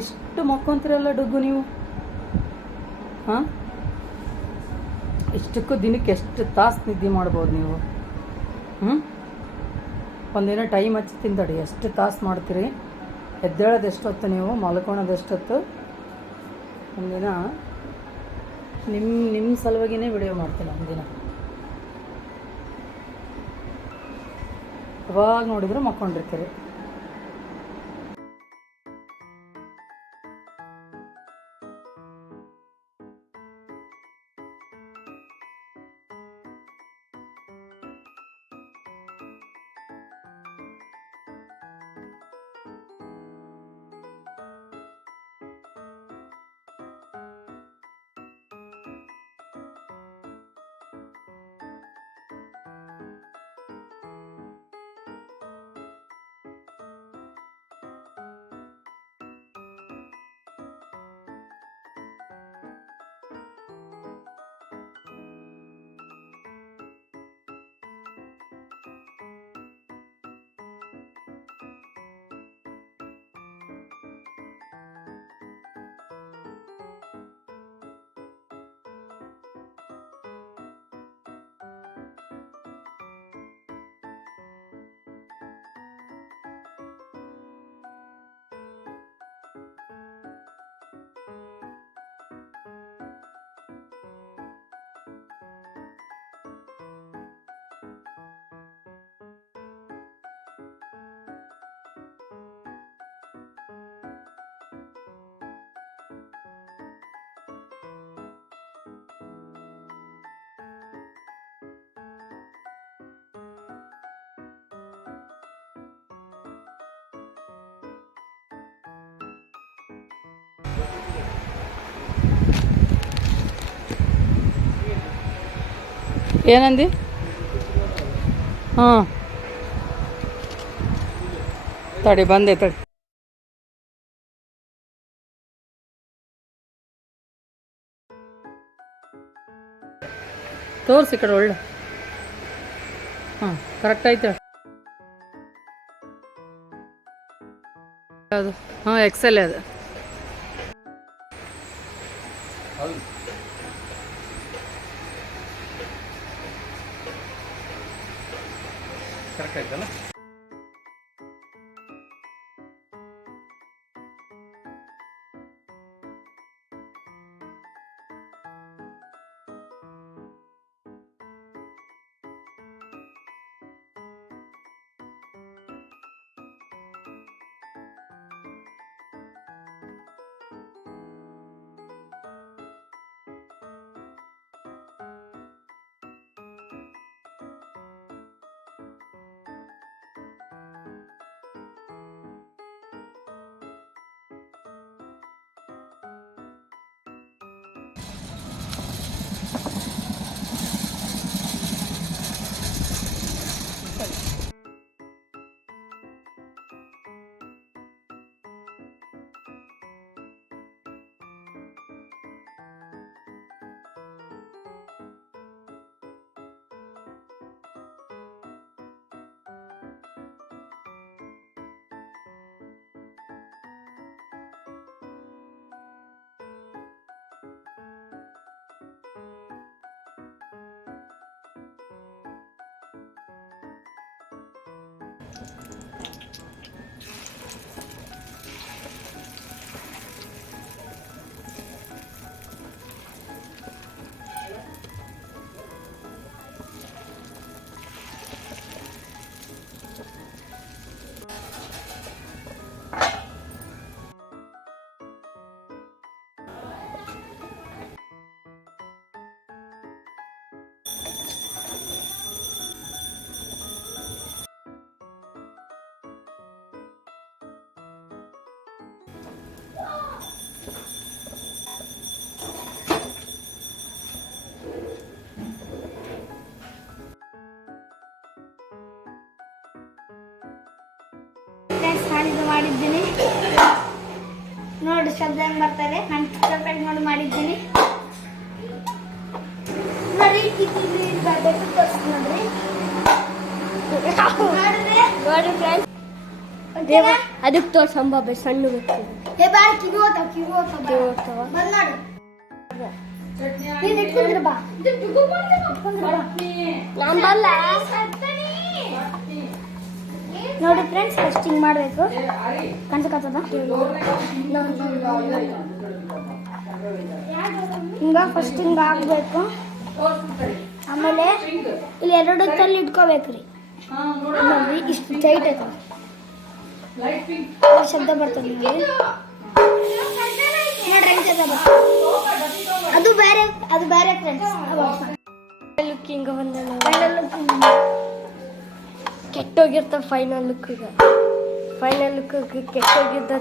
ಎಷ್ಟು ಮಕ್ಕೊಂತೀರಲ್ಲ ಡಗ್ಗು ನೀವು. ಹಾಂ, ಇಷ್ಟಕ್ಕೂ ದಿನಕ್ಕೆ ಎಷ್ಟು ತಾಸು ನಿದ್ದೆ ಮಾಡ್ಬೋದು ನೀವು? ಒಂದಿನ ಟೈಮ್ ಹಚ್ಚಿ ತಿಂದಡಿ, ಎಷ್ಟು ತಾಸು ಮಾಡ್ತೀರಿ? ಎದ್ದೇಳೋದು ಎಷ್ಟೊತ್ತು ನೀವು, ಮಲ್ಕೊಳೋದು ಎಷ್ಟೊತ್ತು? ಒಂದಿನ ನಿಮ್ಮ ಸಲುವಾಗಿನೇ ವಿಡಿಯೋ ಮಾಡ್ತೀನಿ. ಒಂದಿನ ಯಾವಾಗ ನೋಡಿದ್ರು ಮಕ್ಕೊಂಡಿರ್ತೀರಿ. ಏನಂದಿ? ಹಾಂ, ತಡಿ ಬಂದೆ ತಡಿ. ತೋರಿಸಿ ಕಡೆ ಒಳ್ಳೆ. ಹಾಂ, ಕರೆಕ್ಟ್ ಆಯ್ತು. ಅದು ಹಾಂ, ಎಕ್ಸೆಲ್ ಅದು. ಕರೆಕ್ಟ್ ಆಯ್ತಲ್ಲ? ಮಾಡಿದ್ದೀನಿ ನೋಡಿ, ಶಬ್ದ ಹೆಂಗ್ ಬರ್ತಾರೆ. ನಾನು ಪಿಕ್ಚರ್ ನೋಡಿ ಮಾಡಿದ್ದೀನಿ ನೋಡಿ. ಕಿತ್ತಿಲಿ ಬರ್ಬೇಕು ತೋರಿಸಿ ನೋಡ್ರಿ. ನೋಡಿ ಫ್ರೆಂಡ್ಸ್, ಅದಕ್ಕೆ ತೋರ್ಸಂಬ ಸಣ್ಣ ಬೇಕು ಏ ಬಾಳ ಕಿವಿ ಹೋತಾವ ಬಂದ್ ನೋಡು ನೀನ್ ಇಟ್ಕೊಂಡ್ರ ಬಾ ನಾನು ಬಲ್ಲ ನೋಡಿ ಫ್ರೆಂಡ್ಸ್ ಫಸ್ಟಿಂಗ್ ಮಾಡಬೇಕು ಕಾಣಿಸಕತ್ತದ ಹಿಂಗ ಫಸ್ಟಿಂಗ್ ಆಗಬೇಕು ಆಮೇಲೆ ಇಲ್ಲಿ ಎರಡು ತಲ್ಲಿ ಇಟ್ಕೋಬೇಕ್ರಿ ಆಮೇಲೆ ಇಷ್ಟು ಟೈಟ್ ಐತ ಶಬ್ದ ಬರ್ತದೆ ನೋಡಿ ಅದು ಬೇರೆ ಫ್ರೆಂಡ್ಸ್ ಲುಕ್ ಹಿಂಗ ಬಂದ ಕೆಟ್ಟೋಗಿರ್ತ ಫೈನಲ್ ಲುಕ್ ಕೆಟ್ಟೋಗಿದ್ದ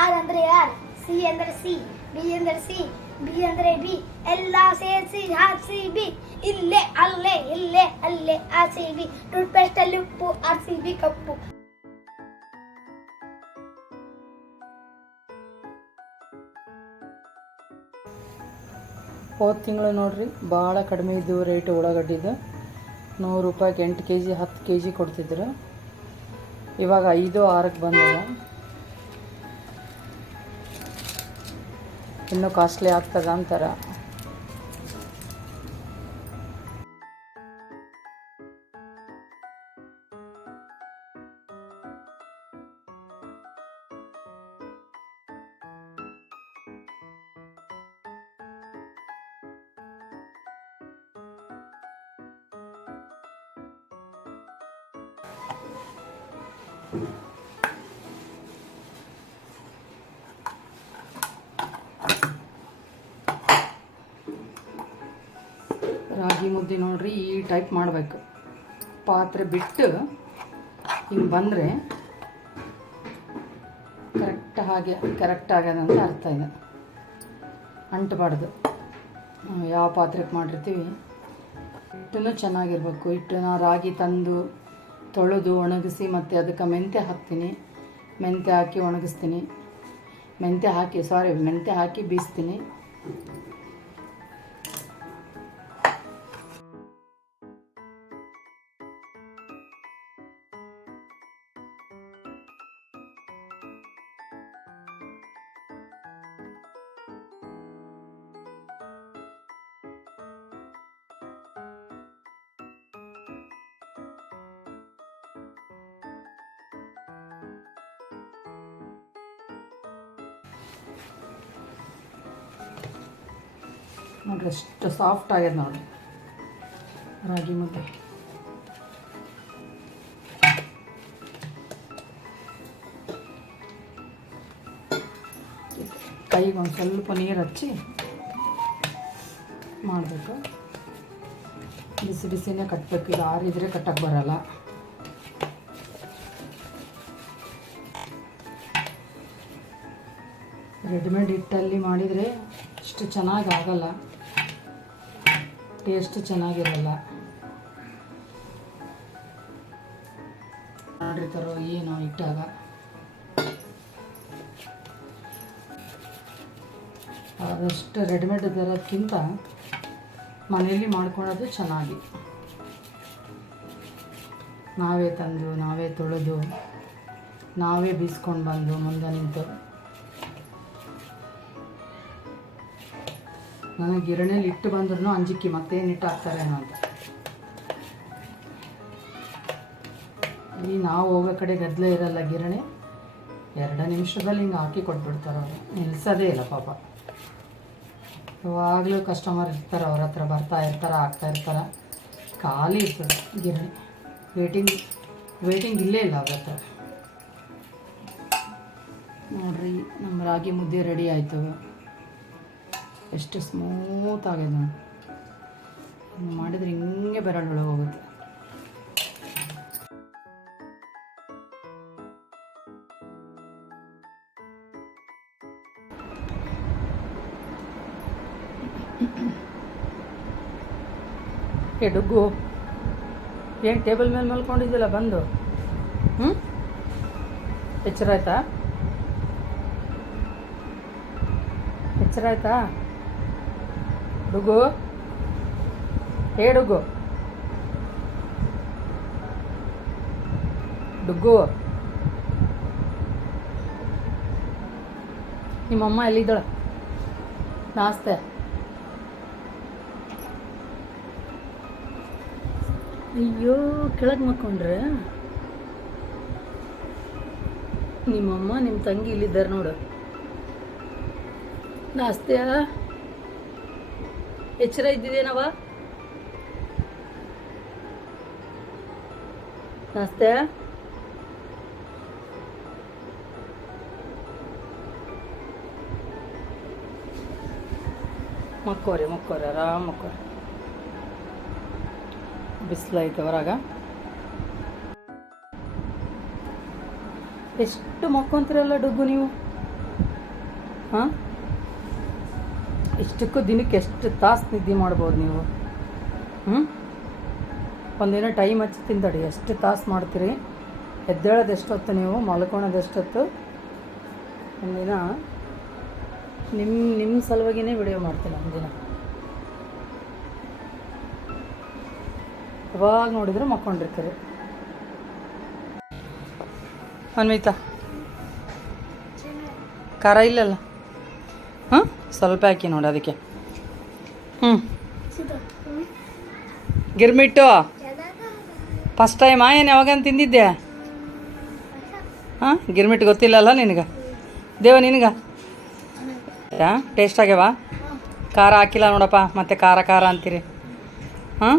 ಆರ್ ಅಂದ್ರೆ ಆರ್ ಸಿ ಅಂದ್ರೆ ಸಿ ಬಿ ಅಂದ್ರೆ ಸಿ ಬಿ ಅಂದ್ರೆ ಬಿ ಎಲ್ಲ ಸೇರಿಸಿ ಆರ್ ಸಿ ಬಿ ಇಲ್ಲೇ ಅಲ್ಲೇ R C B toothpaste ಅಲ್ಲಿ ಉಪ್ಪು ಆರ್ ಸಿ ಬಿ ಕಪ್ಪು ಹೋದ ತಿಂಗಳು ನೋಡ್ರಿ ಭಾಳ ಕಡಿಮೆ ಇದ್ದು ರೇಟ್ ಉಳ್ಳಾಗಡ್ಡಿದು 100 ರೂಪಾಯಿಗೆ 8 kg 10 kg ಕೊಡ್ತಿದ್ರು. ಇವಾಗ 5-6ಕ್ಕೆ ಬಂದಿದೆ. ಇನ್ನೂ ಕಾಸ್ಟ್ಲಿ ಆಗ್ತದ ಅಂತಾರ. ರಾಗಿ ಮುದ್ದೆ ನೋಡ್ರಿ ಈ ಟೈಪ್ ಮಾಡಬೇಕು. ಪಾತ್ರೆ ಬಿಟ್ಟು ಹಿಂಗೆ ಬಂದರೆ ಕರೆಕ್ಟ್ ಆಗ್ಯದಂತ ಅರ್ಥ ಇದೆ. ಅಂಟಬಾರ್ದು. ಯಾವ ಪಾತ್ರೆಗೆ ಮಾಡಿರ್ತೀವಿ ಹಿಟ್ಟೂ ಚೆನ್ನಾಗಿರ್ಬೇಕು. ಹಿಟ್ಟನ್ನ ರಾಗಿ ತಂದು ತೊಳೆದು ಒಣಗಿಸಿ ಮತ್ತು ಅದಕ್ಕೆ ಮೆಂತ್ಯ ಹಾಕ್ತೀನಿ. ಮೆಂತ್ಯ ಹಾಕಿ ಒಣಗಿಸ್ತೀನಿ. ಮೆಂತ್ಯ ಹಾಕಿ ಬೀಸ್ತೀನಿ. ನೋಡ್ರಿ ಎಷ್ಟು ಸಾಫ್ಟ್ ಆಗ್ಯದ ನೋಡ್ರಿ ರಾಗಿ ಮುದ್ದೆ. ಕೈಗೆ ಒಂದು ಸ್ವಲ್ಪ ನೀರು ಹಚ್ಚಿ ಮಾಡಬೇಕು. ಬಿಸಿನೇ ಕಟ್ಟಬೇಕು. ಇದು ಆರಿದ್ರೆ ಕಟ್ಟಕ್ಕೆ ಬರಲ್ಲ. ರೆಡಿಮೇಡ್ ಹಿಟ್ಟಲ್ಲಿ ಮಾಡಿದರೆ ಇಷ್ಟು ಚೆನ್ನಾಗಿ ಆಗಲ್ಲ. ಟೇಸ್ಟ್ ಚೆನ್ನಾಗಿರಲ್ಲ. ಮಾಡಿರ್ತಾರೋ ಏನೋ ಹಿಟ್ಟಾಗ. ಆದಷ್ಟು ರೆಡಿಮೇಡ್ ದರಕ್ಕಿಂತ ಮನೆಯಲ್ಲಿ ಮಾಡ್ಕೊಳ್ಳೋದು ಚೆನ್ನಾಗಿ. ನಾವೇ ತಂದು ನಾವೇ ತೊಳೆದು ನಾವೇ ಬೀಸ್ಕೊಂಡು ಬಂದು ಮುಂದೆ ನಿಂತು. ನನಗೆ ಗಿರಣಿಯಲ್ಲಿ ಇಟ್ಟು ಬಂದ್ರೂ ಅಂಜಿಕೆ ಮತ್ತೇನು ಹಿಟ್ಟು ಹಾಕ್ತಾರೇನೋ ಅಂತ. ಈ ನಾವು ಹೋಗೋ ಕಡೆ ಗದ್ದಲ ಇರಲ್ಲ ಗಿರಣಿ. 2 ನಿಮಿಷದಲ್ಲಿ ಹಿಂಗೆ ಹಾಕಿ ಕೊಟ್ಬಿಡ್ತಾರೆ ಅವರು. ನಿಲ್ಲಿಸೋದೇ ಇಲ್ಲ ಪಾಪ. ಯಾವಾಗಲೂ ಕಸ್ಟಮರ್ ಇರ್ತಾರೆ, ಅವ್ರ ಹತ್ರ ಬರ್ತಾ ಇರ್ತಾರೆ, ಆಗ್ತಾ ಇರ್ತಾರೆ. ಖಾಲಿ ಇರ್ತದೆ ಗಿರಣಿ. ವೇಟಿಂಗ್ ಇಲ್ಲೇ ಇಲ್ಲ ಅವ್ರ ಹತ್ರ. ನೋಡ್ರಿ ನಮ್ಮ ರಾಗಿ ಮುದ್ದೆ ರೆಡಿ ಆಯಿತು. ಎಷ್ಟು ಸ್ಮೂತ್ ಆಗಿದೆ ನೋಡಿ. ಮಾಡಿದ್ರೆ ಹಿಂಗೆ ಬೆರಳೊಳಗೆ ಹೋಗುತ್ತೆ. ಡುಗ್ಗು ಏನು ಟೇಬಲ್ ಮೇಲೆ ಮಲ್ಕೊಂಡಿದ್ದಿಲ್ಲ ಬಂದು? ಎಚ್ಚರ ಆಯ್ತಾ ಡುಗ್ಗು? ಡುಗ್ಗು ಡುಗ್ಗು ನಿಮ್ಮಮ್ಮ ಎಲ್ಲಿದ್ದಾಳೆ ನಾಸ್ತೆ ಅಯ್ಯೋ ಕೆಳಗೆ ಮಕ್ಕೊಂಡ್ರೆ ನಿಮ್ಮಮ್ಮ ನಿಮ್ಮ ತಂಗಿ ಇಲ್ಲಿದ್ದಾರೆ ನೋಡು ನಾಸ್ತೆಯಾ ಎಚ್ಚರ ಇದ್ದಿದ್ದೇನವ ನಾಸ್ತೆ ಮಕ್ಕೋರಿ ಆರಾಮ್ ಮಕ್ಕೋರಿ ಬಿಸಿಲೈತೆ ಹೊರಗ ಎಷ್ಟು ಮಕ್ಕೊಂತೀರಲ್ಲ ಡುಗ್ಗು ನೀವು ಹಾಂ ಇಷ್ಟಕ್ಕೂ ದಿನಕ್ಕೆ ಎಷ್ಟು ತಾಸು ನಿದ್ದೆ ಮಾಡ್ಬೋದು ನೀವು ಒಂದಿನ ಟೈಮ್ ಹಚ್ಚಿ ತಿಂದಡಿ ಎಷ್ಟು ತಾಸು ಮಾಡ್ತೀರಿ ಎದ್ದೇಳೋದು ಎಷ್ಟೊತ್ತು ನೀವು ಮಲ್ಕೊಳೋದು ಎಷ್ಟೊತ್ತು ಒಂದಿನ ನಿಮ್ಮ ಸಲುವಾಗಿನೇ ವಿಡಿಯೋ ಮಾಡ್ತೀನಿ ಒಂದಿನ ಯಾವಾಗ ನೋಡಿದ್ರೆ ಮಕ್ಕೊಂಡಿರ್ತೀರಿ ಅನ್ವಿತಾ ಖಾರ ಇಲ್ಲಲ್ಲ ಹಾಂ ಸ್ವಲ್ಪ ಹಾಕಿ ನೋಡಿ ಅದಕ್ಕೆ ಗಿರ್ಮಿಟ್ಟು ಫಸ್ಟ್ ಟೈಮಾ ಏನು ಯಾವಾಗಂತ ತಿಂದಿದ್ದೆ ಹಾಂ ಗಿರ್ಮಿಟ್ಟು ಗೊತ್ತಿಲ್ಲಲ್ಲ ನಿನಗೆ ದೇವ ನಿನಗೆ ಟೇಸ್ಟ್ ಆಗ್ಯಾವ ಖಾರ ಹಾಕಿಲ್ಲ ನೋಡಪ್ಪ ಮತ್ತೆ ಖಾರ ಖಾರ ಅಂತೀರಿ ಹಾಂ